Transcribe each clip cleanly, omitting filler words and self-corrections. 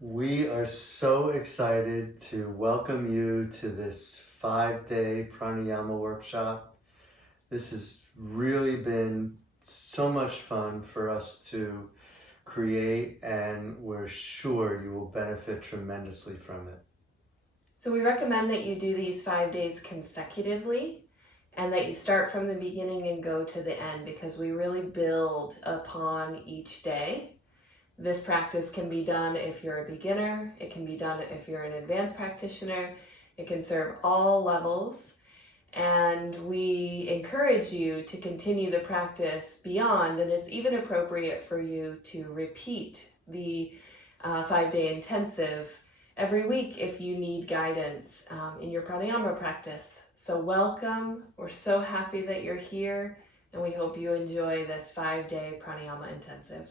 We are so excited to welcome you to this 5-day pranayama workshop. This has really been so much fun for us to create, and we're sure you will benefit tremendously from it. So we recommend that you do these 5 days consecutively and that you start from the beginning and go to the end, because we really build upon each day. This practice can be done if you're a beginner, it can be done if you're an advanced practitioner, it can serve all levels, and we encourage you to continue the practice beyond, and it's even appropriate for you to repeat the 5-day intensive every week if you need guidance in your pranayama practice. So welcome, we're so happy that you're here, and we hope you enjoy this 5-day pranayama intensive.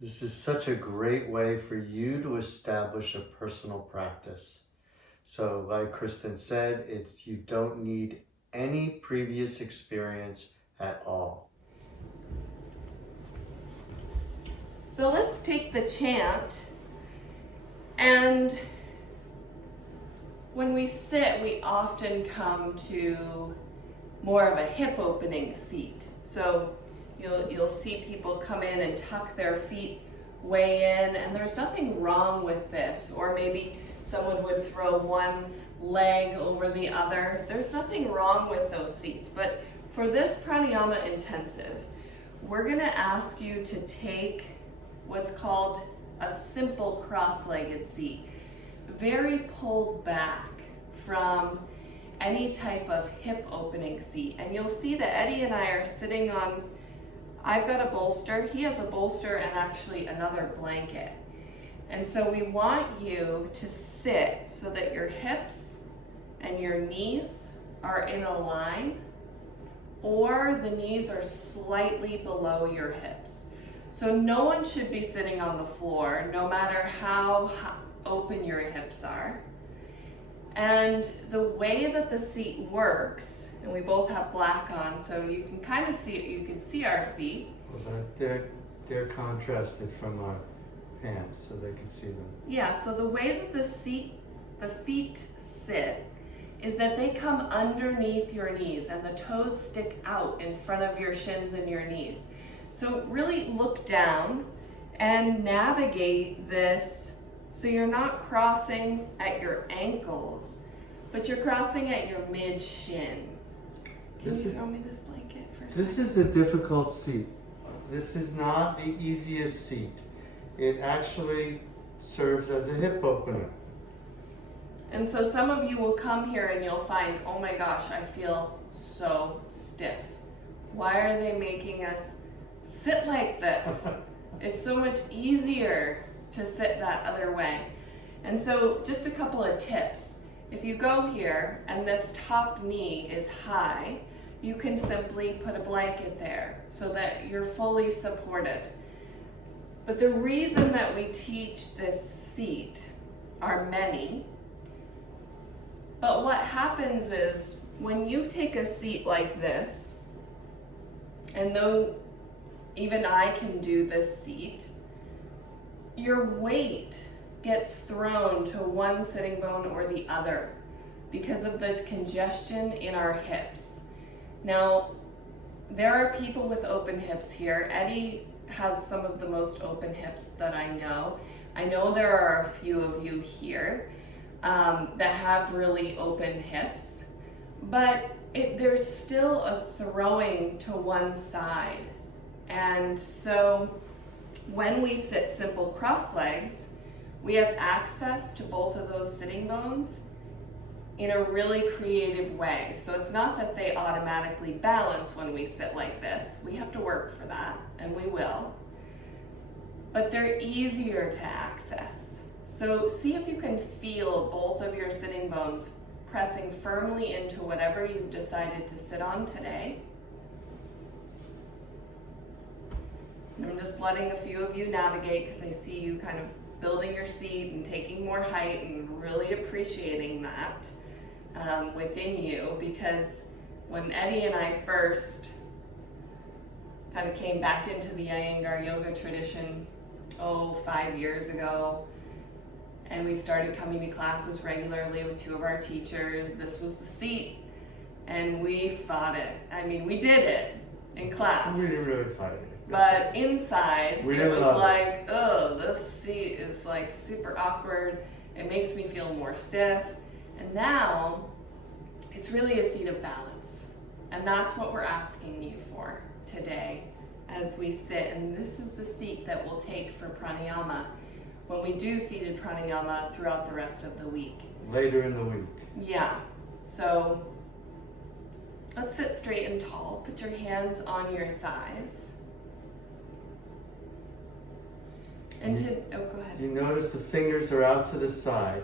This is such a great way for you to establish a personal practice. So like Kristin said, you don't need any previous experience at all. So let's take the chant, and when we sit, we often come to more of a hip opening seat. So you'll see people come in and tuck their feet way in, and there's nothing wrong with this. Or maybe someone would throw one leg over the other. There's nothing wrong with those seats. But for this pranayama intensive, we're gonna ask you to take what's called a simple cross-legged seat. Very pulled back from any type of hip opening seat. And you'll see that Eddie and I are sitting on, I've got a bolster, he has a bolster and actually another blanket. And so we want you to sit so that your hips and your knees are in a line, or the knees are slightly below your hips. So no one should be sitting on the floor, no matter how open your hips are. And the way that the seat works, and we both have black on, so you can kind of see it, you can see our feet. Well, they're contrasted from our pants so they can see them. Yeah, so the way that the feet sit is that they come underneath your knees and the toes stick out in front of your shins and your knees. So really look down and navigate this so you're not crossing at your ankles, but you're crossing at your mid-shin. Can you throw me this blanket for a second? This is a difficult seat. This is not the easiest seat. It actually serves as a hip opener. And so some of you will come here and you'll find, oh my gosh, I feel so stiff. Why are they making us sit like this? It's so much easier to sit that other way. And so just a couple of tips. If you go here and this top knee is high, you can simply put a blanket there so that you're fully supported. But the reason that we teach this seat are many. But what happens is when you take a seat like this, and though even I can do this seat, your weight gets thrown to one sitting bone or the other because of the congestion in our hips. Now, there are people with open hips here. Eddie has some of the most open hips that I know. I know there are a few of you here that have really open hips, but there's still a throwing to one side. And so when we sit simple cross legs, we have access to both of those sitting bones in a really creative way. So it's not that they automatically balance when we sit like this. We have to work for that, and we will. But they're easier to access. So see if you can feel both of your sitting bones pressing firmly into whatever you've decided to sit on today. And I'm just letting a few of you navigate because I see you kind of building your seat and taking more height and really appreciating that within you, because when Eddie and I first kind of came back into the Iyengar yoga tradition, 5 years ago, and we started coming to classes regularly with 2 of our teachers. This was the seat, and we fought it. I mean, we did it in class. We didn't really fight it. But inside, We it didn't was love like, oh, this seat is like super awkward. It makes me feel more stiff. And now, it's really a seat of balance. And that's what we're asking you for today as we sit. And this is the seat that we'll take for pranayama when we do seated pranayama throughout the rest of the week. Later in the week. Yeah. So let's sit straight and tall. Put your hands on your thighs. And go ahead. You notice the fingers are out to the side.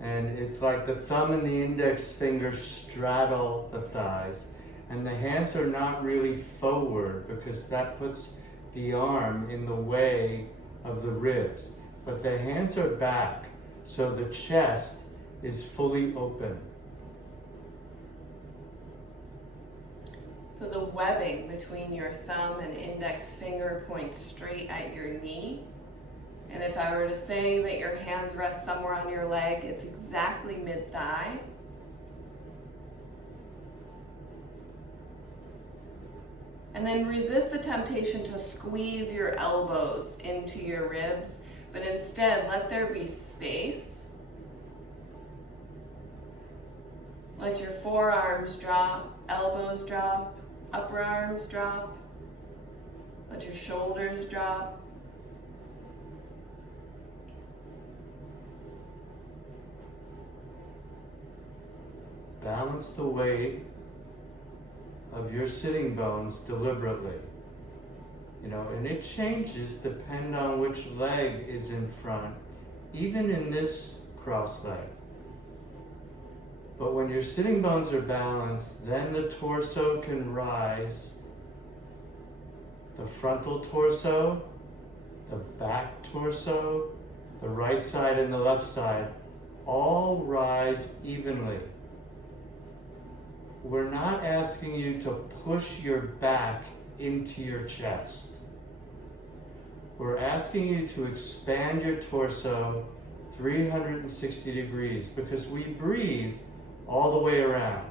And it's like the thumb and the index fingers straddle the thighs. And the hands are not really forward because that puts the arm in the way of the ribs. But the hands are back, so the chest is fully open. So the webbing between your thumb and index finger points straight at your knee. And if I were to say that your hands rest somewhere on your leg, it's exactly mid-thigh. And then resist the temptation to squeeze your elbows into your ribs, but instead let there be space. Let your forearms drop, elbows drop, upper arms drop. Let your shoulders drop. Balance the weight of your sitting bones deliberately. And it changes depending on which leg is in front, even in this cross leg. But when your sitting bones are balanced, then the torso can rise. The frontal torso, the back torso, the right side and the left side all rise evenly. We're not asking you to push your back into your chest. We're asking you to expand your torso 360 degrees because we breathe all the way around.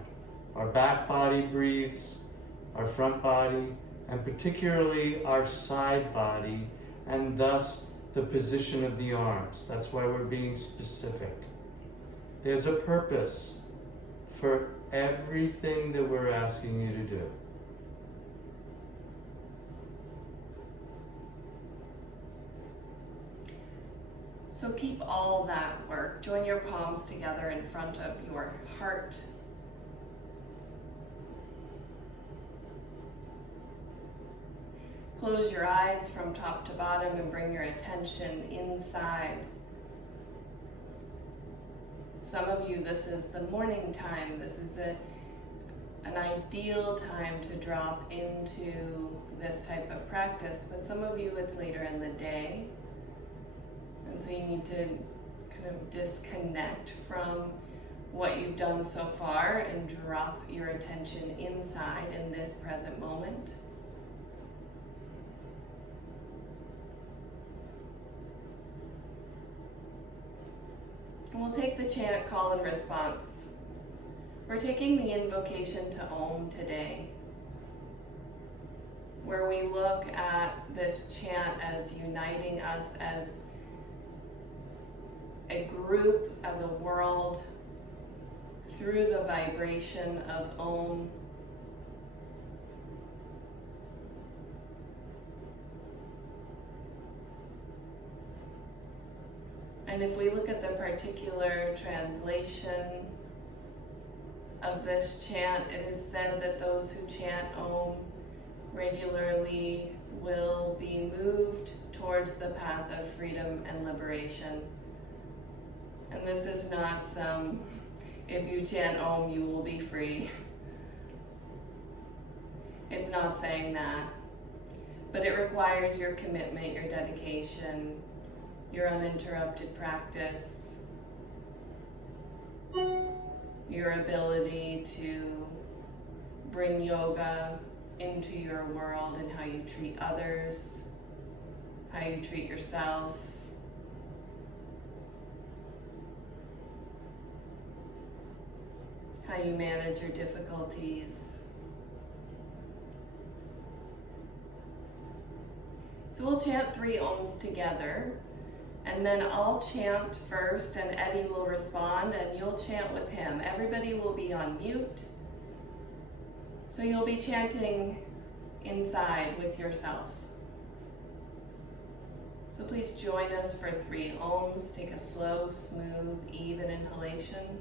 Our back body breathes, our front body, and particularly our side body, and thus the position of the arms. That's why we're being specific. There's a purpose for everything that we're asking you to do. So keep all that work. Join your palms together in front of your heart. Close your eyes from top to bottom and bring your attention inside. Some of you, this is the morning time. This is an ideal time to drop into this type of practice, but some of you, it's later in the day. And so you need to kind of disconnect from what you've done so far and drop your attention inside in this present moment. And we'll take the chant, call, and response. We're taking the invocation to Om today, where we look at this chant as uniting us as a group, as a world, through the vibration of Om. And if we look at the particular translation of this chant, it is said that those who chant Om regularly will be moved towards the path of freedom and liberation. And this is not some, if you chant Om, you will be free. It's not saying that. But it requires your commitment, your dedication, your uninterrupted practice, your ability to bring yoga into your world and how you treat others, how you treat yourself, how you manage your difficulties. So we'll chant 3 ohms together, and then I'll chant first and Eddie will respond and you'll chant with him. Everybody will be on mute. So you'll be chanting inside with yourself. So please join us for 3 ohms. Take a slow, smooth, even inhalation.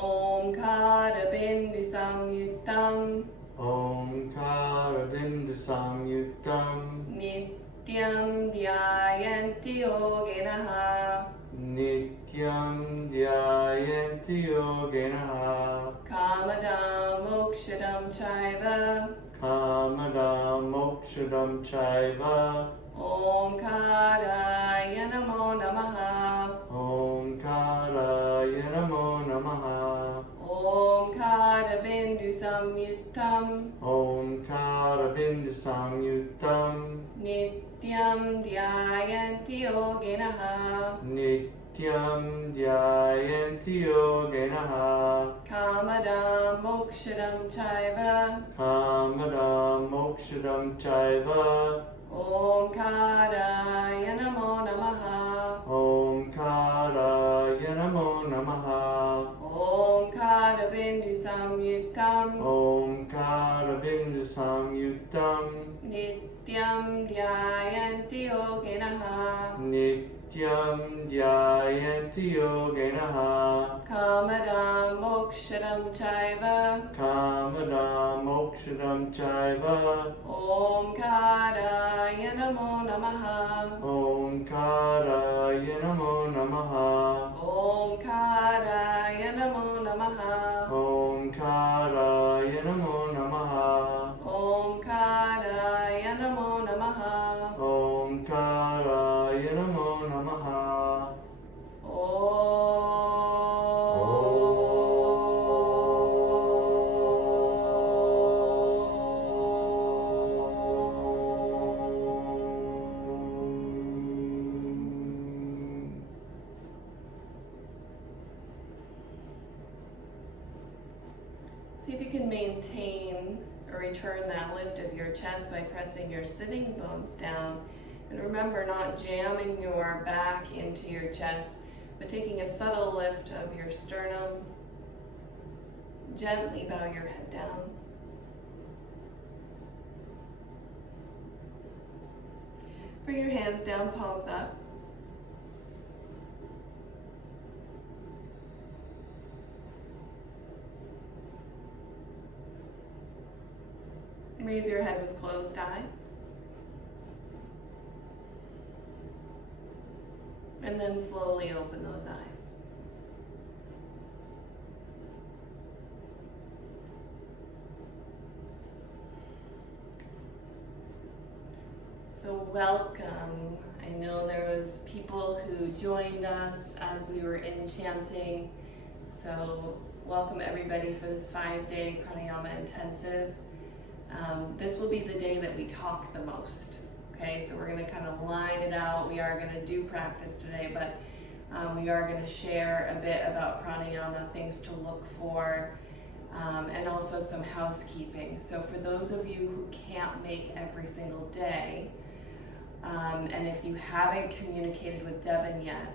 Omkarabindu samyuktam Omkarabindu samyuktam Nityam dhyayanti yogenaha Nityam dhyayanti yogenaha Kamadam mokshadam chaiva Kamadam mokshadam chaiva Omkaraya namo namaha Omkaraya namo namaha Omkarabindu samyuktam Omkarabindu samyuktam Nityam dhyayanti yogenaha Nityam dhyayanti yogenaha Kamadam mokshadam chaiva Kamadam mokshadam chaiva Omkaraya namo namaha Omkaraya namo namaha Omkarabindu samyuktam Omkarabindu samyuktam Nityam dhyayanti yogenaha Nityam dhyayanti yogenaha Kamadam mokshadam chaiva Kamadam mokshadam chaiva Omkaraya namo namaha Omkaraya namo namaha Omkaraya namo namaha Omkaraya namo namaha Omkaraya namo namaha Omkaraya namo namaha See if you can maintain or return that lift of your chest by pressing your sitting bones down. And remember, not jamming your back into your chest, but taking a subtle lift of your sternum. Gently bow your head down. Bring your hands down, palms up. Raise your head with closed eyes. And then slowly open those eyes. So welcome. I know there was people who joined us as we were in chanting. So welcome everybody for this 5-day pranayama intensive. This will be the day that we talk the most. Okay, so we're going to kind of line it out. We are going to do practice today, but we are going to share a bit about pranayama, things to look for, and also some housekeeping. So for those of you who can't make every single day, and if you haven't communicated with Devin yet,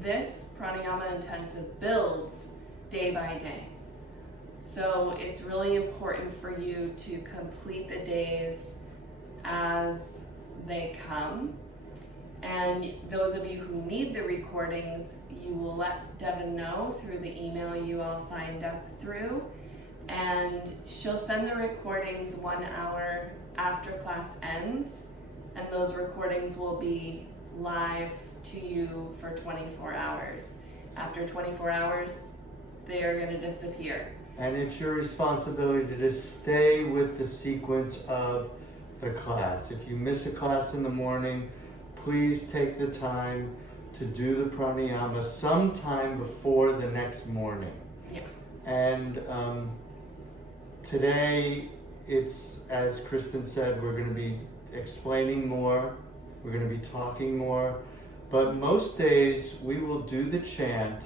this pranayama intensive builds day by day. So it's really important for you to complete the days as they come. And those of you who need the recordings, you will let Devin know through the email you all signed up through. And she'll send the recordings 1 hour after class ends. And those recordings will be live to you for 24 hours. After 24 hours, they are going to disappear. And it's your responsibility to just stay with the sequence of the class. If you miss a class in the morning, please take the time to do the pranayama sometime before the next morning. Yeah. And today, it's, as Kristin said, we're going to be explaining more, we're going to be talking more, but most days we will do the chant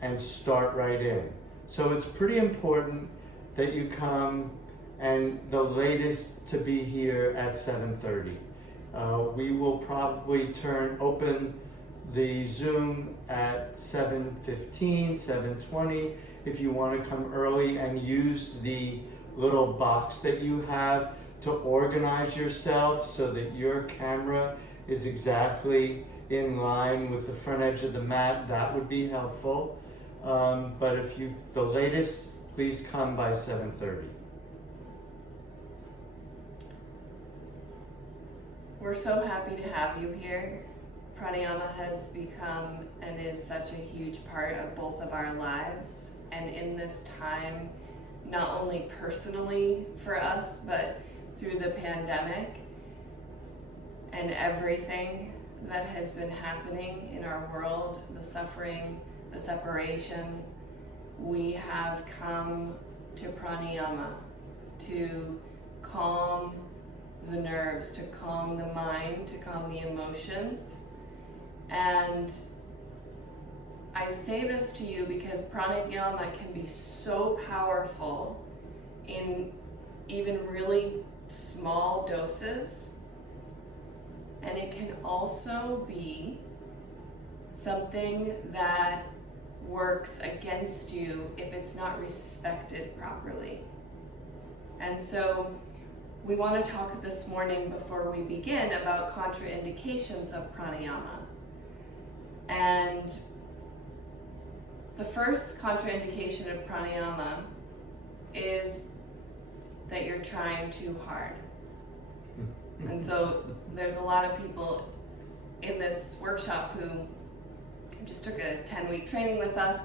and start right in. So it's pretty important that you come, and the latest to be here at 7:30. We will probably open the Zoom at 7:15, 7:20. If you want to come early and use the little box that you have to organize yourself so that your camera is exactly in line with the front edge of the mat, that would be helpful. But if the latest, please come by 7:30. We're so happy to have you here. Pranayama has become and is such a huge part of both of our lives. And in this time, not only personally for us, but through the pandemic and everything that has been happening in our world, the suffering, the separation, we have come to pranayama to calm the nerves, to calm the mind, to calm the emotions. And I say this to you because pranayama can be so powerful in even really small doses, and it can also be something that works against you if it's not respected properly. And so we want to talk this morning before we begin about contraindications of pranayama. And the first contraindication of pranayama is that you're trying too hard. And so there's a lot of people in this workshop who just took a 10-week training with us,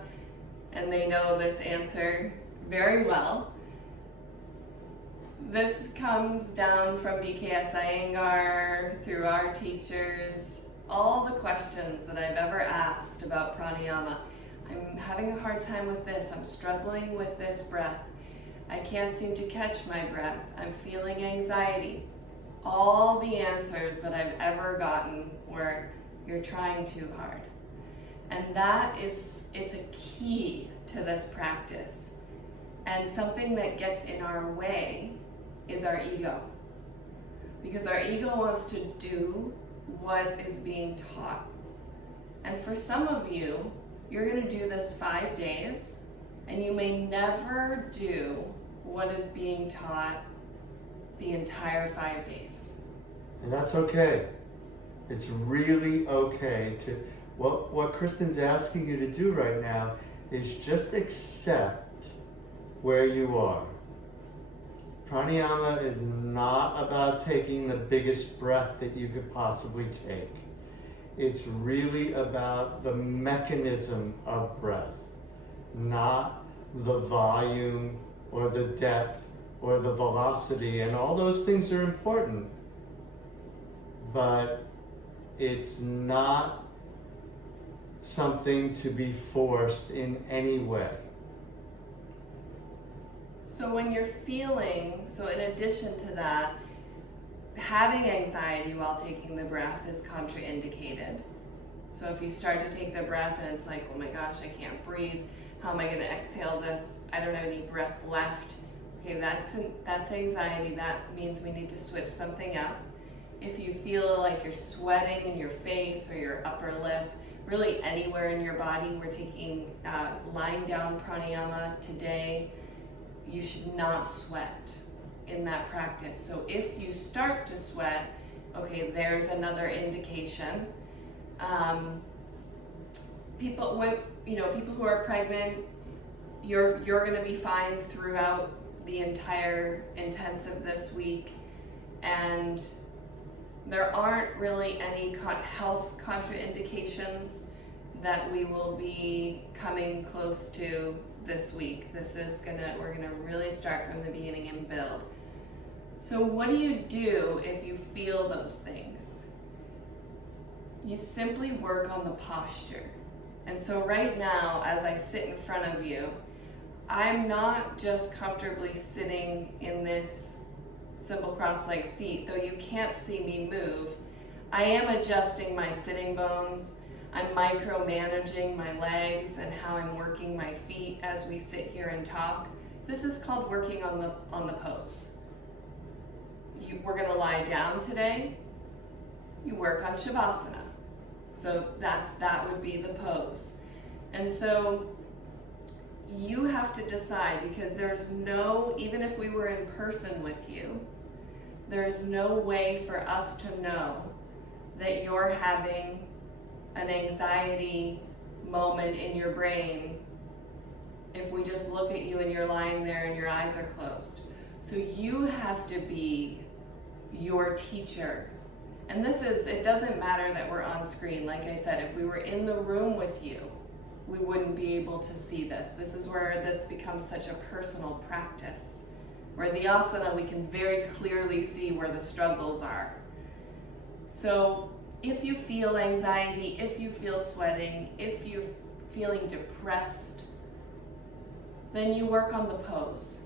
and they know this answer very well. This comes down from BKS Iyengar, through our teachers, all the questions that I've ever asked about pranayama. I'm having a hard time with this, I'm struggling with this breath, I can't seem to catch my breath, I'm feeling anxiety. All the answers that I've ever gotten were, you're trying too hard. And it's a key to this practice. And something that gets in our way is our ego. Because our ego wants to do what is being taught. And for some of you, you're going to do this 5 days, and you may never do what is being taught the entire 5 days. And that's okay. It's really okay to, what Kristin's asking you to do right now is just accept where you are. Pranayama is not about taking the biggest breath that you could possibly take. It's really about the mechanism of breath, not the volume or the depth or the velocity, and all those things are important, but it's not something to be forced in any way. So when you're feeling, so in addition to that, having anxiety while taking the breath is contraindicated. So if you start to take the breath and it's like, oh my gosh, I can't breathe, how am I going to exhale this? I don't have any breath left. Okay, that's anxiety. That means we need to switch something up. If you feel like you're sweating in your face or your upper lip, really anywhere in your body. We're taking lying down pranayama today. You should not sweat in that practice. So if you start to sweat, okay, there's another indication. People who are pregnant, you're going to be fine throughout the entire intensive this week, and there aren't really any health contraindications that we will be coming close to this week. We're gonna really start from the beginning and build. So what do you do if you feel those things? You simply work on the posture. And so right now, as I sit in front of you, I'm not just comfortably sitting in this simple cross-leg seat, though you can't see me move. I am adjusting my sitting bones. I'm micromanaging my legs and how I'm working my feet as we sit here and talk. This is called working on the pose. We're gonna lie down today. You work on shavasana. So that would be the pose. And so you have to decide, because even if we were in person with you, there's no way for us to know that you're having an anxiety moment in your brain if we just look at you and you're lying there and your eyes are closed. So you have to be your teacher. And it doesn't matter that we're on screen. Like I said, if we were in the room with you, we wouldn't be able to see this. This is where this becomes such a personal practice, where the asana, we can very clearly see where the struggles are. So if you feel anxiety, if you feel sweating, if you're feeling depressed, then you work on the pose.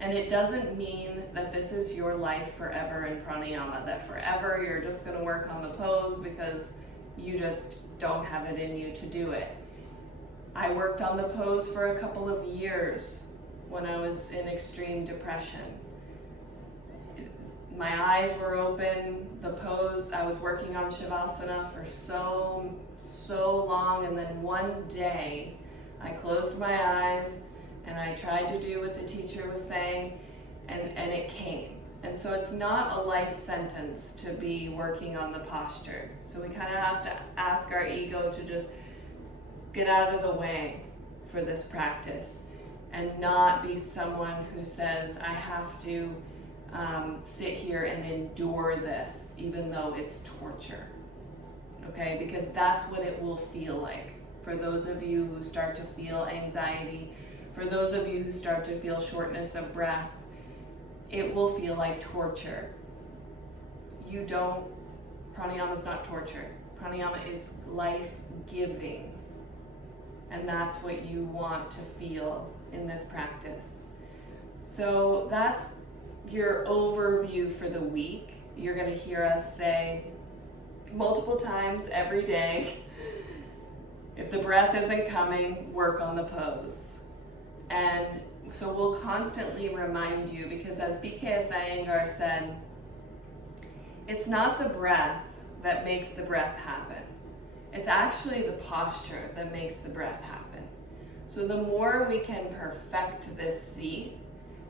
And it doesn't mean that this is your life forever in pranayama, that forever you're just going to work on the pose because you just don't have it in you to do it. I worked on the pose for a couple of years when I was in extreme depression. My eyes were open, the pose, I was working on shavasana for so long, and then one day I closed my eyes and I tried to do what the teacher was saying, and it came. And so it's not a life sentence to be working on the posture. So we kind of have to ask our ego to just get out of the way for this practice and not be someone who says, I have to sit here and endure this, even though it's torture. Okay, because that's what it will feel like. For those of you who start to feel anxiety, for those of you who start to feel shortness of breath, it will feel like torture. Pranayama is not torture. Pranayama is life-giving. And that's what you want to feel in this practice. So that's your overview for the week. You're going to hear us say multiple times every day, if the breath isn't coming, work on the pose. And so we'll constantly remind you, because as BKS Iyengar said, it's not the breath that makes the breath happen. It's actually the posture that makes the breath happen. So the more we can perfect this seat,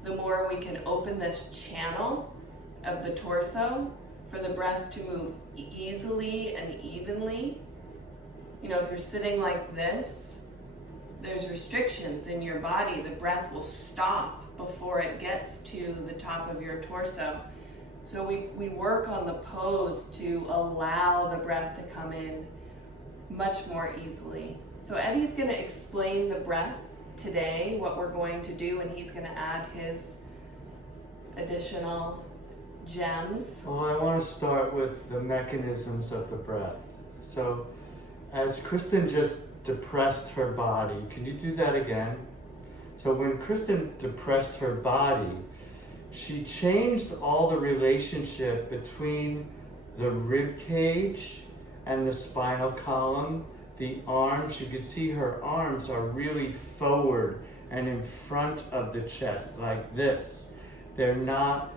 the more we can open this channel of the torso for the breath to move easily and evenly. If you're sitting like this, there's restrictions in your body. The breath will stop before it gets to the top of your torso. So we work on the pose to allow the breath to come in much more easily. So Eddie's going to explain the breath today, what we're going to do, and he's going to add his additional gems. Well, I want to start with the mechanisms of the breath. So as Kristin just depressed her body, could you do that again? So when Kristin depressed her body, she changed all the relationship between the rib cage and the spinal column. The arms, you could see her arms are really forward and in front of the chest like this. They're not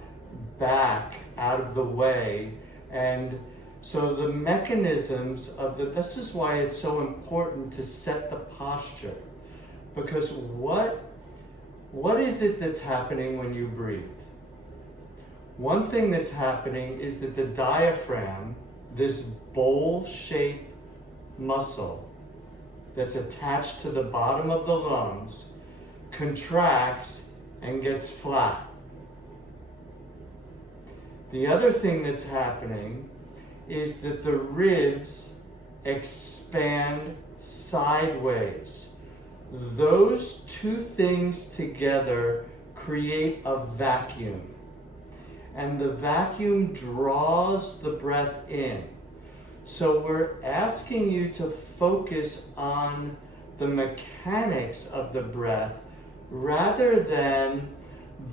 back out of the way. And So the mechanisms of this is why it's so important to set the posture. Because what is it that's happening when you breathe? One thing that's happening is that the diaphragm, this bowl-shaped muscle that's attached to the bottom of the lungs, contracts and gets flat. The other thing that's happening is that the ribs expand sideways. Those two things together create a vacuum. And the vacuum draws the breath in. So we're asking you to focus on the mechanics of the breath rather than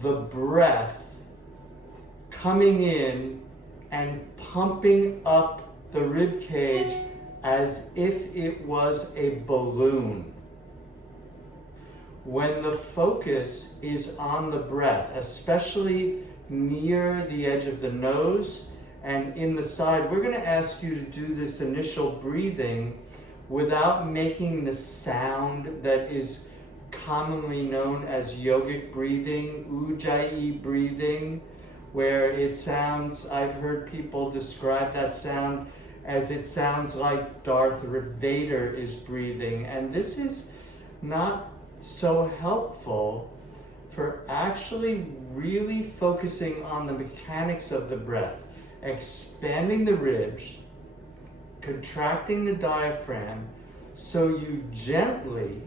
the breath coming in and pumping up the rib cage as if it was a balloon. When the focus is on the breath, especially near the edge of the nose and in the side, we're going to ask you to do this initial breathing without making the sound that is commonly known as yogic breathing, ujjayi breathing, where it sounds, I've heard people describe that sound as it sounds like Darth Vader is breathing. And this is not so helpful for actually really focusing on the mechanics of the breath, expanding the ribs, contracting the diaphragm, so you gently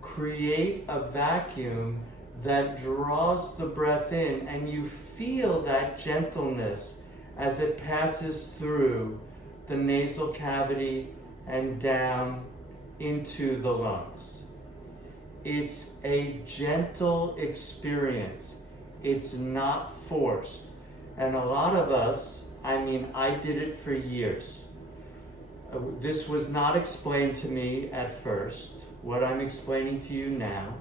create a vacuum that draws the breath in, and you feel that gentleness as it passes through the nasal cavity and down into the lungs. It's a gentle experience. It's not forced. And a lot of us, I did it for years. This was not explained to me at first, what I'm explaining to you now.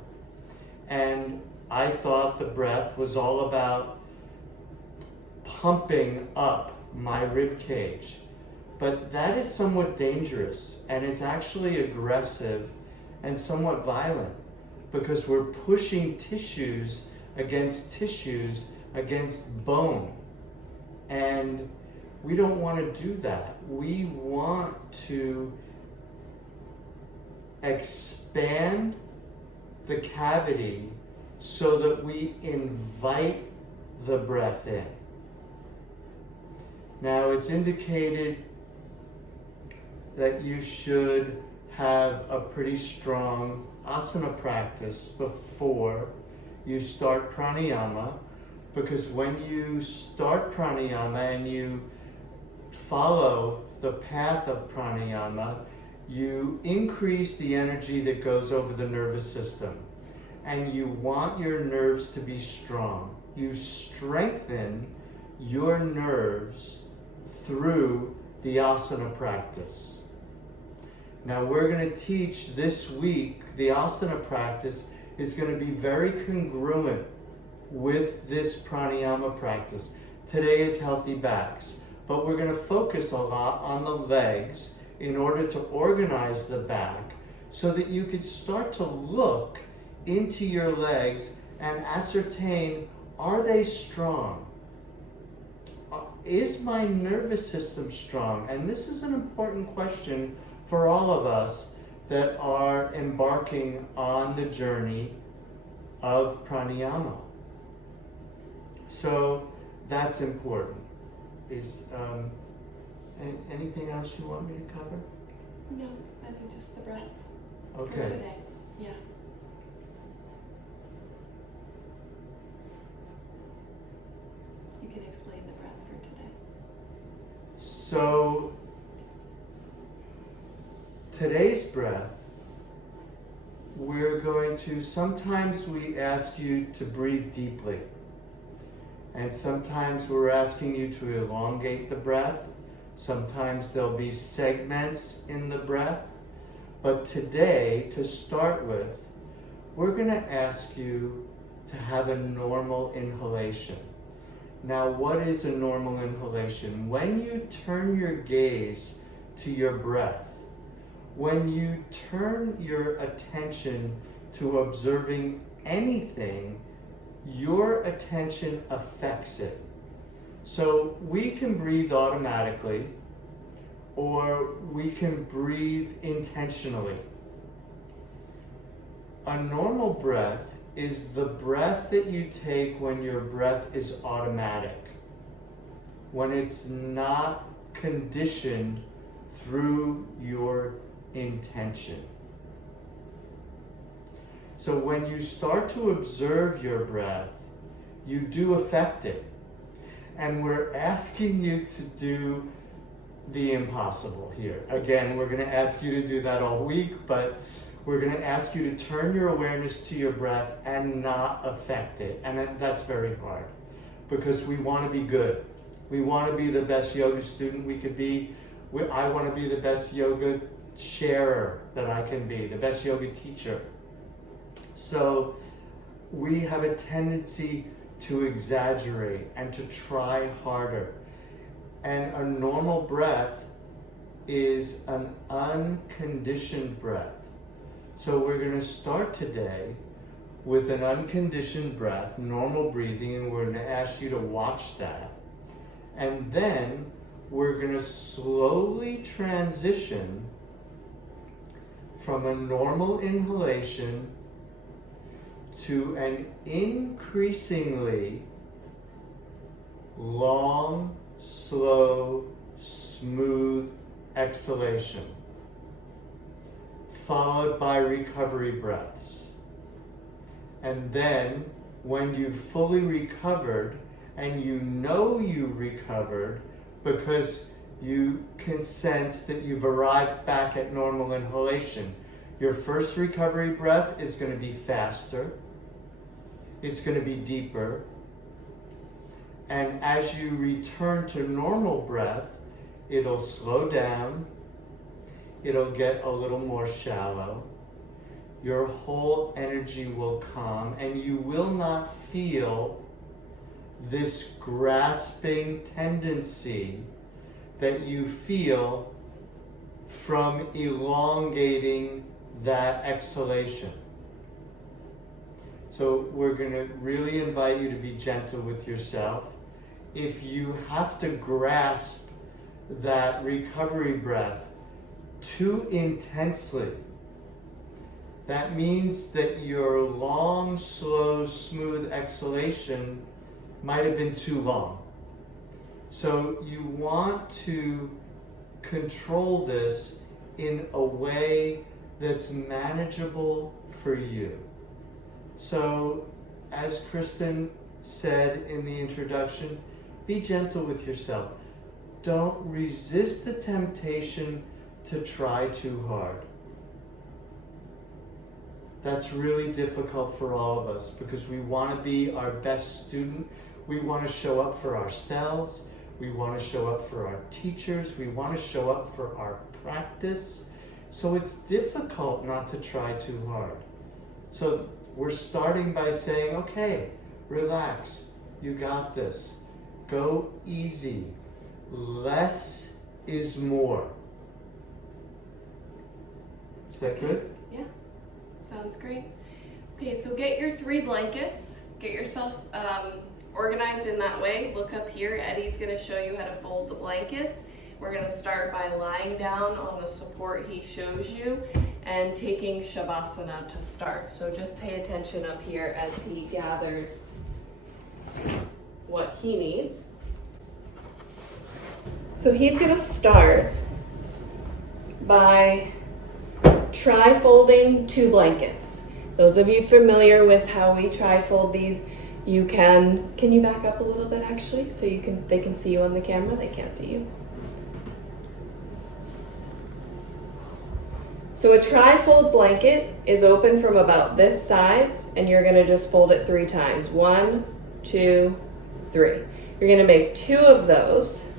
And I thought the breath was all about pumping up my rib cage. But that is somewhat dangerous, and it's actually aggressive and somewhat violent, because we're pushing tissues against bone. And we don't want to do that. We want to expand the cavity so that we invite the breath in. Now, it's indicated that you should have a pretty strong asana practice before you start pranayama, because when you start pranayama and you follow the path of pranayama, you increase the energy that goes over the nervous system, and you want your nerves to be strong. You strengthen your nerves through the asana practice. Now we're going to teach this week, the asana practice is going to be very congruent with this pranayama practice. Today is healthy backs, but we're going to focus a lot on the legs in order to organize the back so that you could start to look into your legs and ascertain, are they strong? Is my nervous system strong? And this is an important question for all of us that are embarking on the journey of pranayama. So that's important. Is anything else you want me to cover? No, I think just the breath. Okay. For today. Yeah. You can explain the breath for today. So today's breath, we're going to, sometimes we ask you to breathe deeply. And sometimes we're asking you to elongate the breath. Sometimes there'll be segments in the breath. But today, to start with, we're going to ask you to have a normal inhalation. Now, what is a normal inhalation? When you turn your gaze to your breath, when you turn your attention to observing anything, your attention affects it. So we can breathe automatically, or we can breathe intentionally. A normal breath is the breath that you take when your breath is automatic, when it's not conditioned through your intention. So when you start to observe your breath, you do affect it. And we're asking you to do the impossible here. Again, we're going to ask you to do that all week, but we're going to ask you to turn your awareness to your breath and not affect it. And that's very hard, because we want to be good. We want to be the best yoga student we could be. I want to be the best yoga sharer that I can be, the best yoga teacher. So we have a tendency to exaggerate and to try harder. And a normal breath is an unconditioned breath. So we're going to start today with an unconditioned breath, normal breathing, and we're going to ask you to watch that. And then we're going to slowly transition from a normal inhalation to an increasingly long, slow, smooth exhalation, followed by recovery breaths. And then, when you've fully recovered, and you know you recovered because you can sense that you've arrived back at normal inhalation, your first recovery breath is going to be faster, it's going to be deeper, and as you return to normal breath, it'll slow down, it'll get a little more shallow, your whole energy will calm, and you will not feel this grasping tendency that you feel from elongating that exhalation. So we're going to really invite you to be gentle with yourself. If you have to grasp that recovery breath too intensely, that means that your long, slow, smooth exhalation might have been too long. So you want to control this in a way that's manageable for you. So, as Kristin said in the introduction, be gentle with yourself. Don't resist the temptation to try too hard. That's really difficult for all of us because we want to be our best student. We want to show up for ourselves. We want to show up for our teachers. We want to show up for our practice. So it's difficult not to try too hard. So we're starting by saying, okay, relax. You got this. Go easy. Less is more. Is that good? Yeah, sounds great. Okay, so get your 3 blankets. Get yourself organized in that way. Look up here. Eddie's going to show you how to fold the blankets. We're going to start by lying down on the support he shows you and taking shavasana to start. So just pay attention up here as he gathers what he needs. So he's going to start by tri-folding 2 blankets. Those of you familiar with how we tri-fold these, you can you back up a little bit actually so they can see you on the camera? They can't see you. So a tri-fold blanket is open from about this size, and you're gonna just fold it 3 times. 1, 2, 3. You're gonna make 2 of those.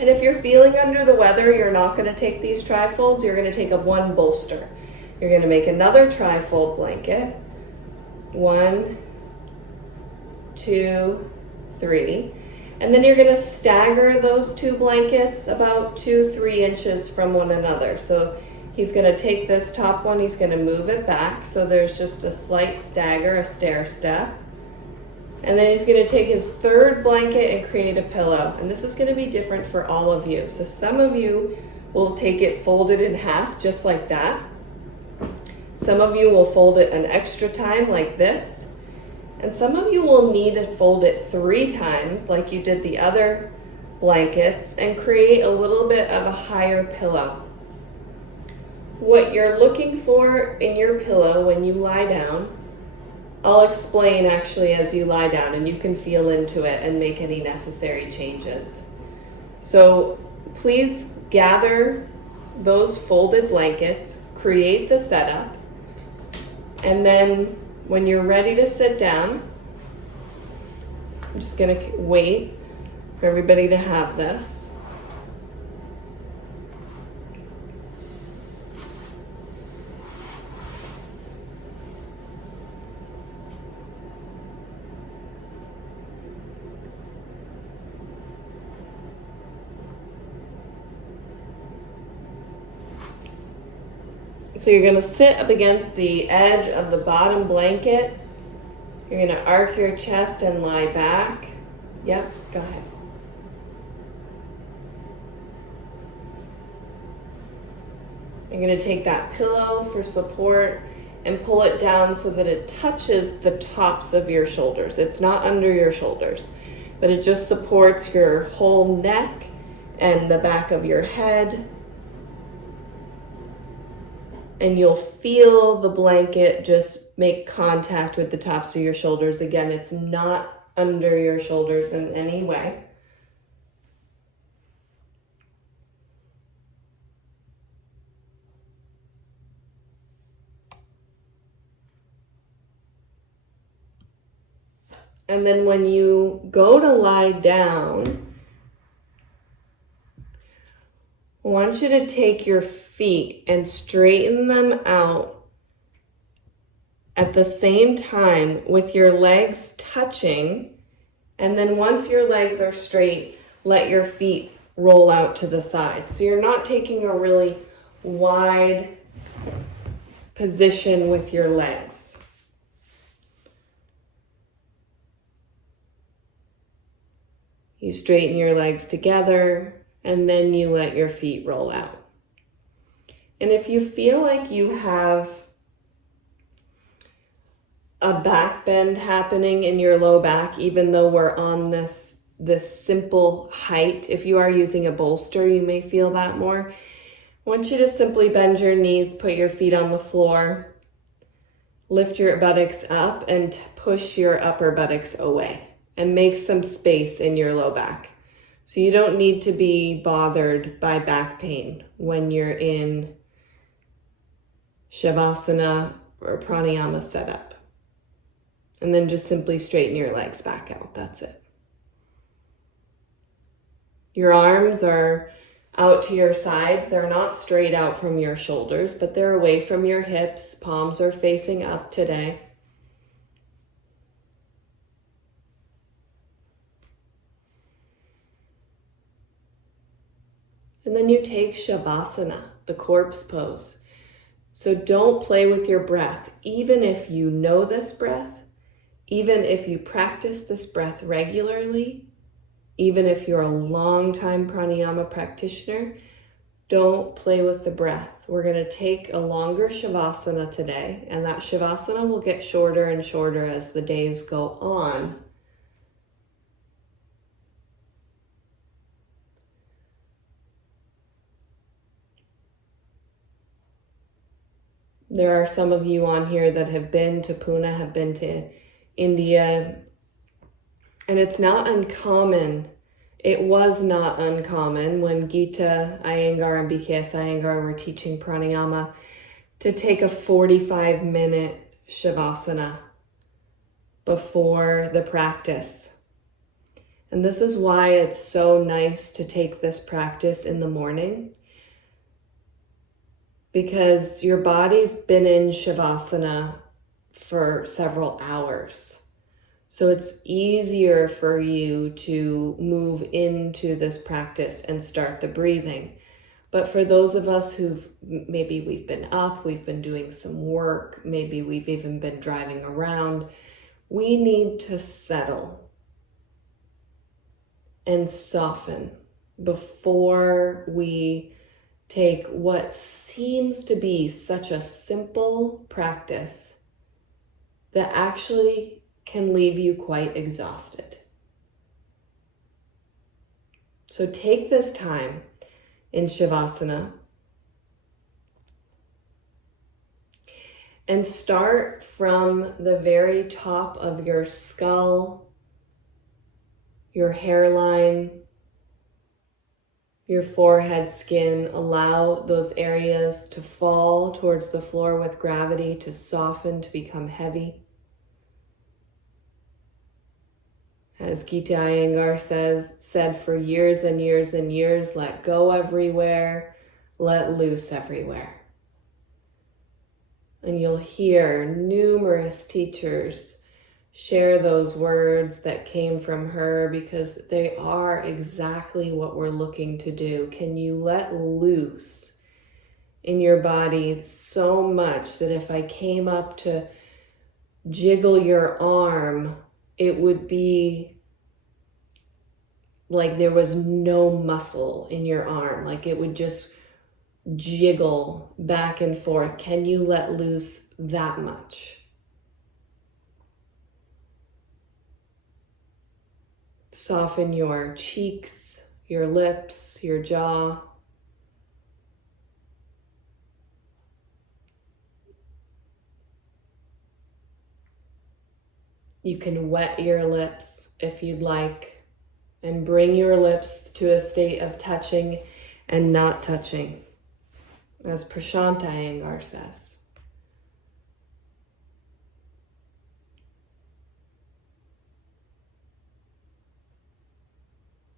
And if you're feeling under the weather, you're not gonna take these tri-folds, you're gonna take up 1 bolster. You're gonna make another tri-fold blanket. 1, 2, 3. And then you're going to stagger those 2 blankets about 2-3 inches from one another. So he's going to take this top one, he's going to move it back. So there's just a slight stagger, a stair step. And then he's going to take his 3rd blanket and create a pillow. And this is going to be different for all of you. So some of you will take it folded in half, just like that. Some of you will fold it an extra time like this. And some of you will need to fold it 3 times like you did the other blankets and create a little bit of a higher pillow. What you're looking for in your pillow when you lie down, I'll explain actually as you lie down, and you can feel into it and make any necessary changes. So please gather those folded blankets, create the setup, and then when you're ready to sit down, I'm just going to wait for everybody to have this. So you're going to sit up against the edge of the bottom blanket. You're going to arc your chest and lie back. Yep, go ahead. You're going to take that pillow for support and pull it down so that it touches the tops of your shoulders. It's not under your shoulders, but it just supports your whole neck and the back of your head. And you'll feel the blanket just make contact with the tops of your shoulders. Again, it's not under your shoulders in any way. And then when you go to lie down, I want you to take your feet and straighten them out at the same time with your legs touching. And then once your legs are straight, let your feet roll out to the side. So you're not taking a really wide position with your legs. You straighten your legs together, and then you let your feet roll out. And if you feel like you have a back bend happening in your low back, even though we're on this simple height, if you are using a bolster, you may feel that more. I want you to simply bend your knees, put your feet on the floor, lift your buttocks up, and push your upper buttocks away, and make some space in your low back. So you don't need to be bothered by back pain when you're in shavasana or pranayama setup. And then just simply straighten your legs back out. That's it. Your arms are out to your sides. They're not straight out from your shoulders, but they're away from your hips. Palms are facing up today. And then you take shavasana, the corpse pose. So don't play with your breath. Even if you know this breath, even if you practice this breath regularly, even if you're a long-time pranayama practitioner, don't play with the breath. We're going to take a longer shavasana today, and that shavasana will get shorter and shorter as the days go on. There are some of you on here that have been to Pune, have been to India, and it's not uncommon. It was not uncommon when Gita Iyengar and BKS Iyengar were teaching pranayama to take a 45-minute shavasana before the practice. And this is why it's so nice to take this practice in the morning, because your body's been in shavasana for several hours. So it's easier for you to move into this practice and start the breathing. But for those of us maybe we've been up, we've been doing some work, maybe we've even been driving around, we need to settle and soften before we take what seems to be such a simple practice that actually can leave you quite exhausted. So take this time in shavasana and start from the very top of your skull, your hairline, your forehead skin. Allow those areas to fall towards the floor with gravity, to soften, to become heavy. As Gita Iyengar said for years and years and years, let go everywhere, let loose everywhere. And you'll hear numerous teachers share those words that came from her because they are exactly what we're looking to do. Can you let loose in your body so much that if I came up to jiggle your arm, it would be like there was no muscle in your arm, like it would just jiggle back and forth. Can you let loose that much? Soften your cheeks, your lips, your jaw. You can wet your lips if you'd like, and bring your lips to a state of touching and not touching, as Prashanta Iyengar says.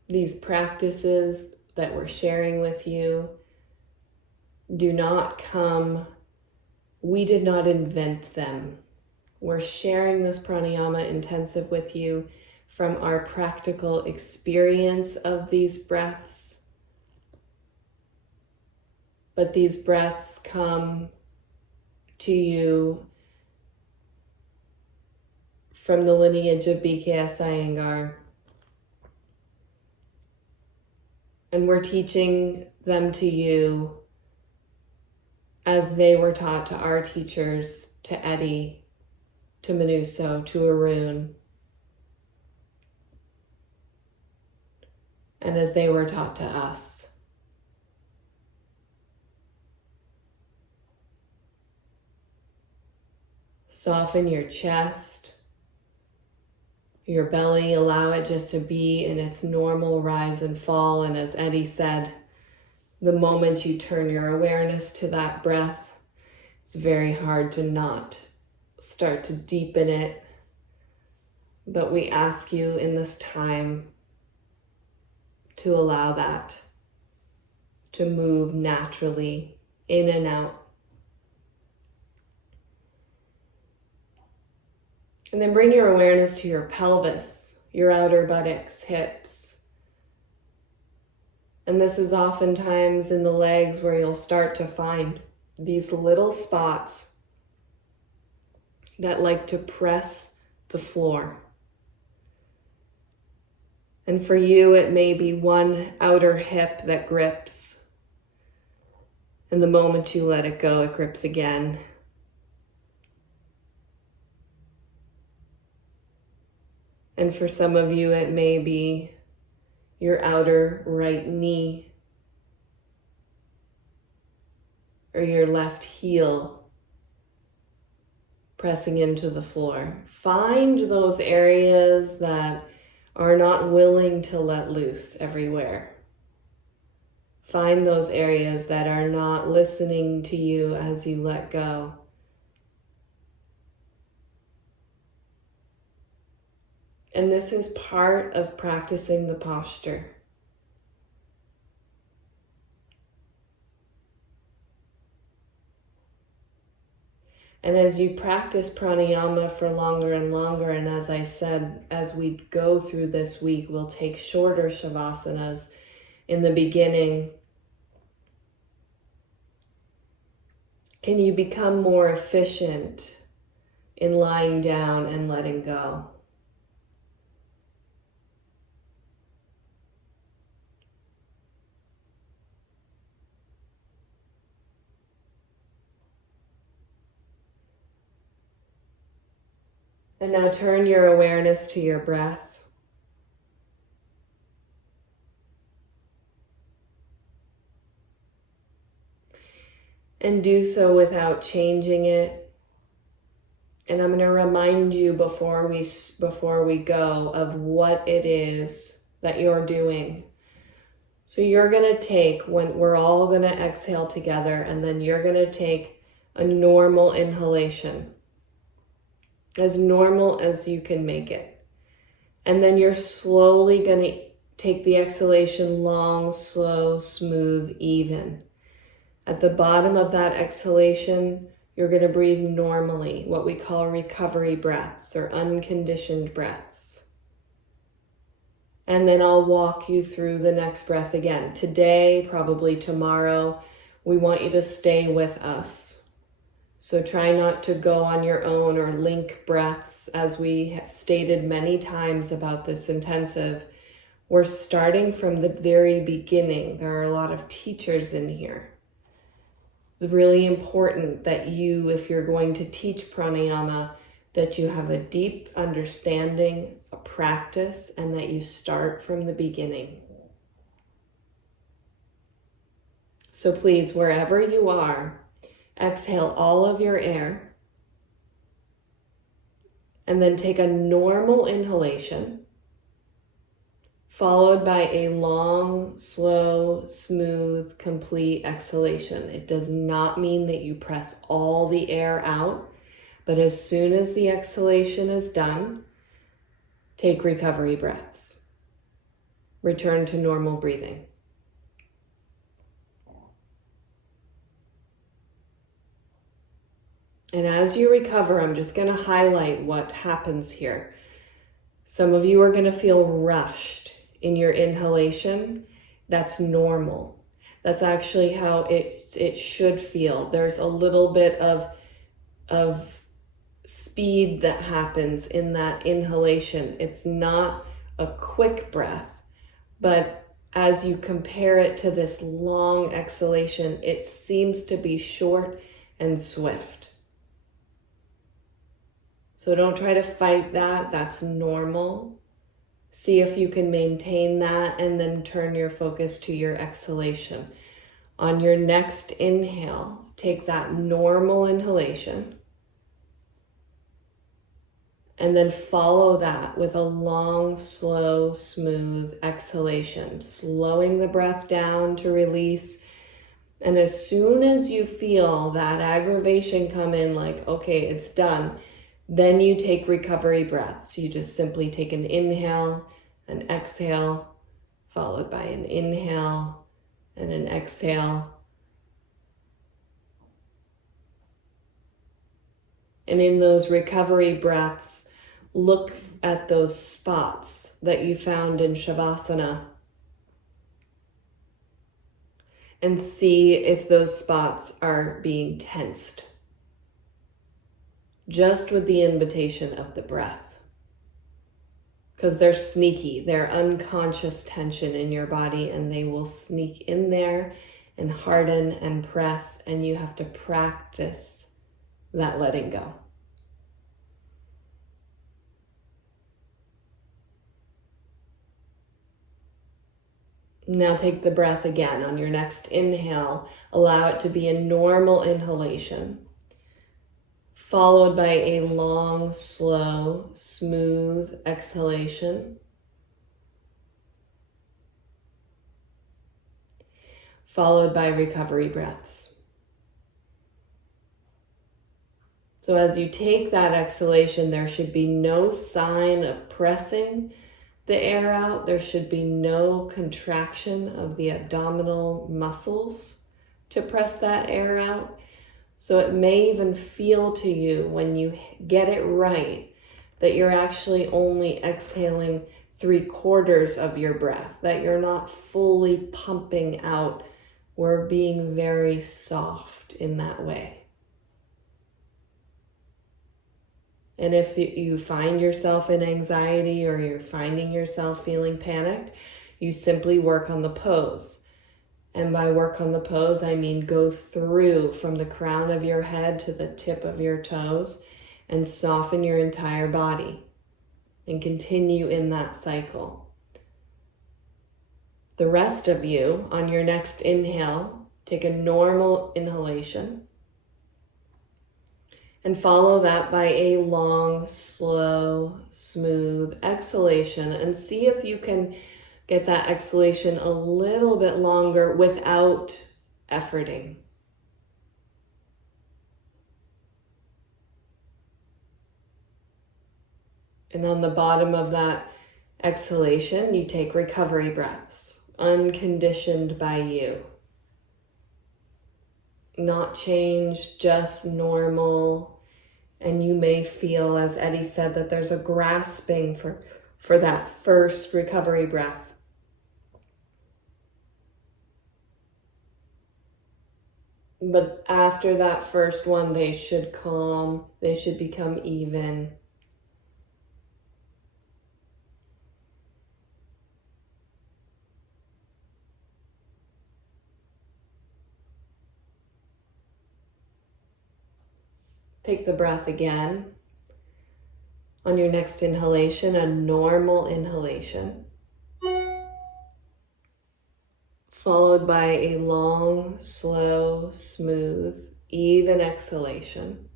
These practices that we're sharing with you do not come, we did not invent them. We're sharing this pranayama intensive with you from our practical experience of these breaths. But these breaths come to you from the lineage of BKS Iyengar. And we're teaching them to you as they were taught to our teachers, to Eddie, to Manouso, to Arun, and as they were taught to us. Soften your chest, your belly, allow it just to be in its normal rise and fall. And as Eddie said, the moment you turn your awareness to that breath, it's very hard to not start to deepen it. But we ask you in this time to allow that to move naturally in and out. And then bring your awareness to your pelvis, your outer buttocks, hips. And this is oftentimes in the legs where you'll start to find these little spots that like to press the floor. And for you, it may be one outer hip that grips. And the moment you let it go, it grips again. And for some of you, it may be your outer right knee or your left heel pressing into the floor. Find those areas that are not willing to let loose everywhere. Find those areas that are not listening to you as you let go. And this is part of practicing the posture. And as you practice pranayama for longer and longer, and as I said, as we go through this week, we'll take shorter shavasanas in the beginning. Can you become more efficient in lying down and letting go? And now turn your awareness to your breath. And do so without changing it. And I'm going to remind you before we go of what it is that you're doing. So you're going to take, when we're all going to exhale together, and then you're going to take a normal inhalation. As normal as you can make it. And then you're slowly going to take the exhalation long, slow, smooth, even. At the bottom of that exhalation, you're going to breathe normally, what we call recovery breaths or unconditioned breaths. And then I'll walk you through the next breath again. Today, probably tomorrow, we want you to stay with us. So try not to go on your own or link breaths. As we stated many times about this intensive, we're starting from the very beginning. There are a lot of teachers in here. It's really important that you, if you're going to teach pranayama, that you have a deep understanding, a practice, and that you start from the beginning. So please, wherever you are, exhale all of your air and then take a normal inhalation followed by a long, slow, smooth, complete exhalation. It does not mean that you press all the air out, but as soon as the exhalation is done, take recovery breaths. Return to normal breathing. And as you recover, I'm just going to highlight what happens here. Some of you are going to feel rushed in your inhalation. That's normal. That's actually how it should feel. There's a little bit of speed that happens in that inhalation. It's not a quick breath, but as you compare it to this long exhalation, it seems to be short and swift. So don't try to fight that. That's normal. See if you can maintain that and then turn your focus to your exhalation. On your next inhale, take that normal inhalation and then follow that with a long, slow, smooth exhalation, slowing the breath down to release. And as soon as you feel that aggravation come in, like, okay, it's done, then you take recovery breaths. You just simply take an inhale, an exhale, followed by an inhale and an exhale. And in those recovery breaths, look at those spots that you found in shavasana and see if those spots are being tensed. Just with the invitation of the breath. Because they're sneaky, they're unconscious tension in your body, and they will sneak in there and harden and press, and you have to practice that letting go. Now take the breath again. On your next inhale, allow it to be a normal inhalation, followed by a long, slow, smooth exhalation. Followed by recovery breaths. So as you take that exhalation, there should be no sign of pressing the air out. There should be no contraction of the abdominal muscles to press that air out. So it may even feel to you when you get it right that you're actually only exhaling 3/4 of your breath, that you're not fully pumping out. We're being very soft in that way. And if you find yourself in anxiety or you're finding yourself feeling panicked, you simply work on the pose. And by work on the pose, I mean go through from the crown of your head to the tip of your toes and soften your entire body and continue in that cycle. The rest of you, on your next inhale, take a normal inhalation and follow that by a long, slow, smooth exhalation, and see if you can get that exhalation a little bit longer without efforting. And on the bottom of that exhalation, you take recovery breaths, unconditioned by you. Not changed, just normal. And you may feel, as Eddie said, that there's a grasping for that first recovery breath. But after that first one, they should calm, they should become even. Take the breath again. On your next inhalation, a normal inhalation, followed by a long, slow, smooth, even exhalation.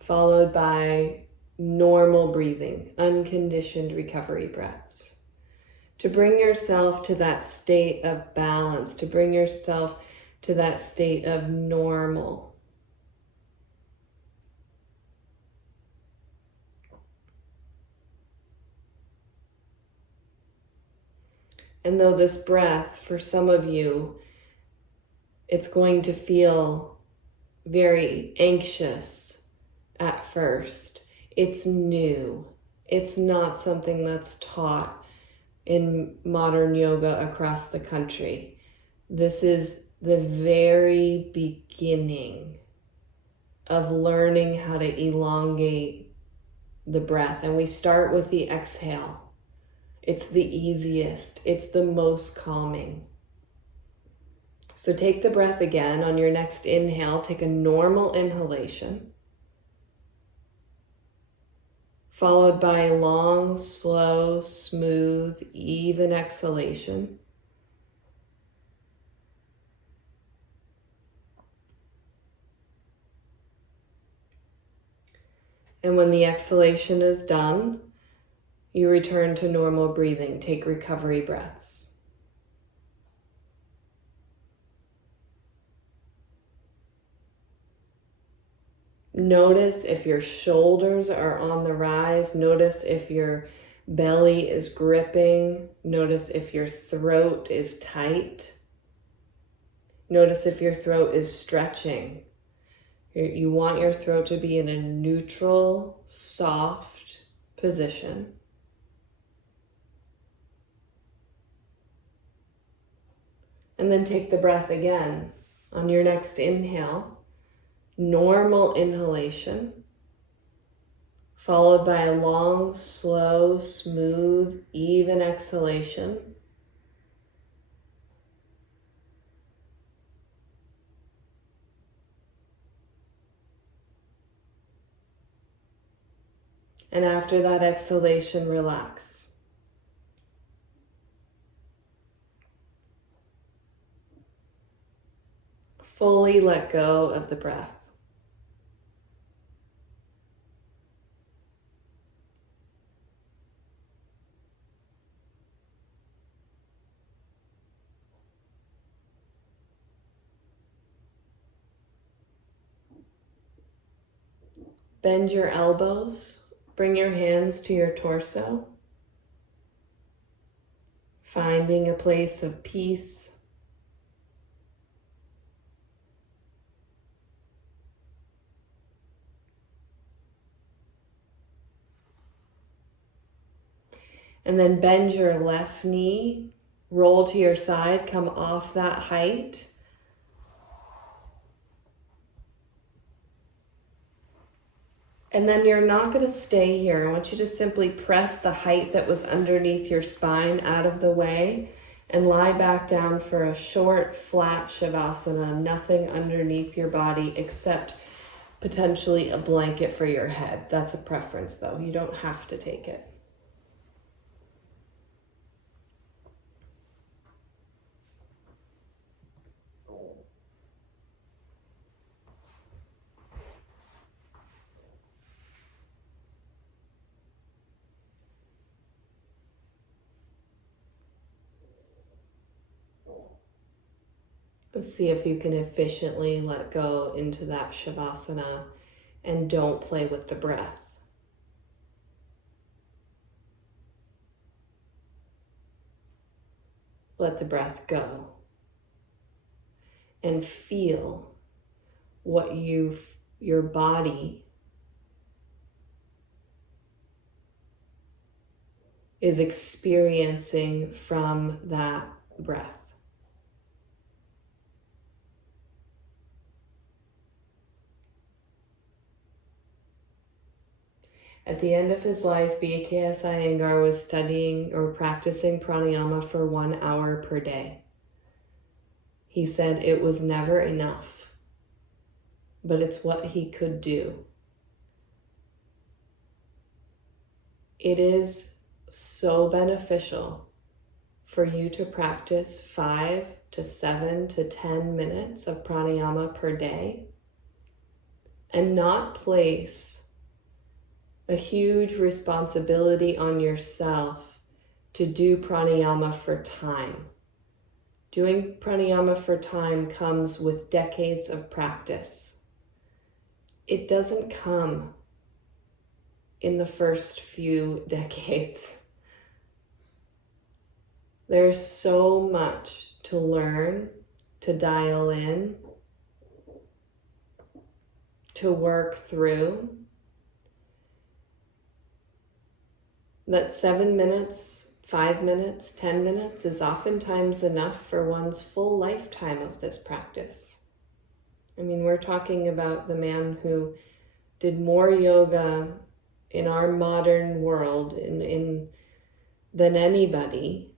Followed by normal breathing, unconditioned recovery breaths. To bring yourself to that state of balance, to bring yourself to that state of normal. And though this breath, for some of you, it's going to feel very anxious at first. It's new. It's not something that's taught in modern yoga across the country. This is the very beginning of learning how to elongate the breath. And we start with the exhale. It's the easiest. It's the most calming. So take the breath again. On your next inhale, take a normal inhalation, followed by a long, slow, smooth, even exhalation. And when the exhalation is done, you return to normal breathing. Take recovery breaths. Notice if your shoulders are on the rise. Notice if your belly is gripping. Notice if your throat is tight. Notice if your throat is stretching. You want your throat to be in a neutral, soft position. And then take the breath again. On your next inhale, normal inhalation, followed by a long, slow, smooth, even exhalation. And after that exhalation, relax. Fully let go of the breath. Bend your elbows. Bring your hands to your torso. finding a place of peace. And then bend your left knee, roll to your side, come off that height. And then you're not going to stay here. I want you to simply press the height that was underneath your spine out of the way and lie back down for a short, flat shavasana, nothing underneath your body except potentially a blanket for your head. That's a preference though. You don't have to take it. Let's see if you can efficiently let go into that shavasana and don't play with the breath. Let the breath go and feel what your body is experiencing from that breath. At the end of his life, BKS Iyengar was studying or practicing pranayama for 1 hour per day. He said it was never enough, but it's what he could do. It is so beneficial for you to practice 5 to 7 to 10 minutes of pranayama per day and not place a huge responsibility on yourself to do pranayama for time. Doing pranayama for time comes with decades of practice. It doesn't come in the first few decades. There's so much to learn, to dial in, to work through, that 7 minutes, 5 minutes, 10 minutes is oftentimes enough for one's full lifetime of this practice. I mean, we're talking about the man who did more yoga in our modern world than anybody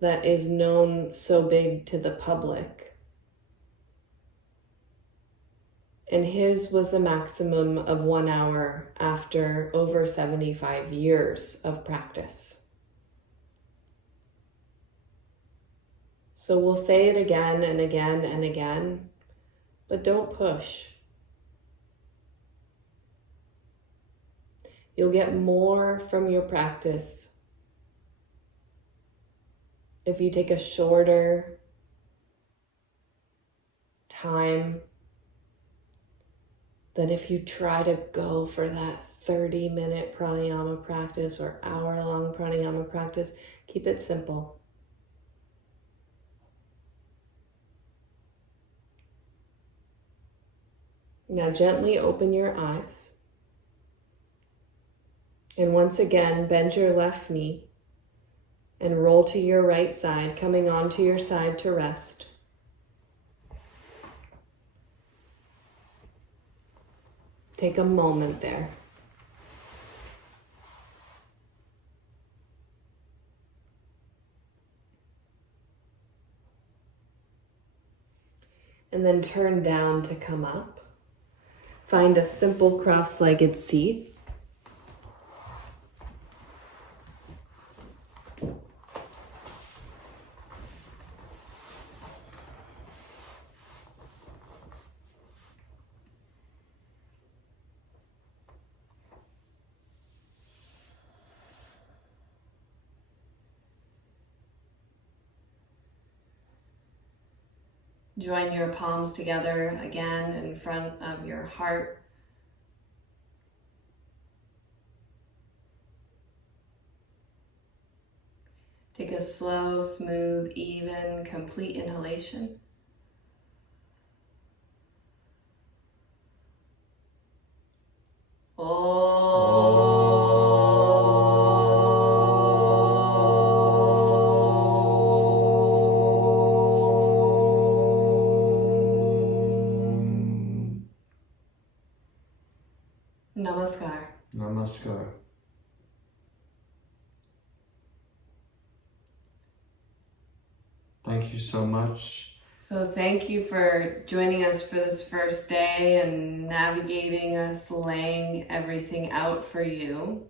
that is known so big to the public. And his was a maximum of 1 hour after over 75 years of practice. So we'll say it again and again and again, but don't push. You'll get more from your practice if you take a shorter time than if you try to go for that 30-minute pranayama practice or hour-long pranayama practice. Keep it simple. Now gently open your eyes. And once again, bend your left knee and roll to your right side, coming onto your side to rest. Take a moment there. And then turn down to come up. Find a simple cross-legged seat. Join your palms together again in front of your heart. Take a slow, smooth, even, complete inhalation. Namaskar. Namaskar. Thank you so much. So thank you for joining us for this first day and navigating us, laying everything out for you.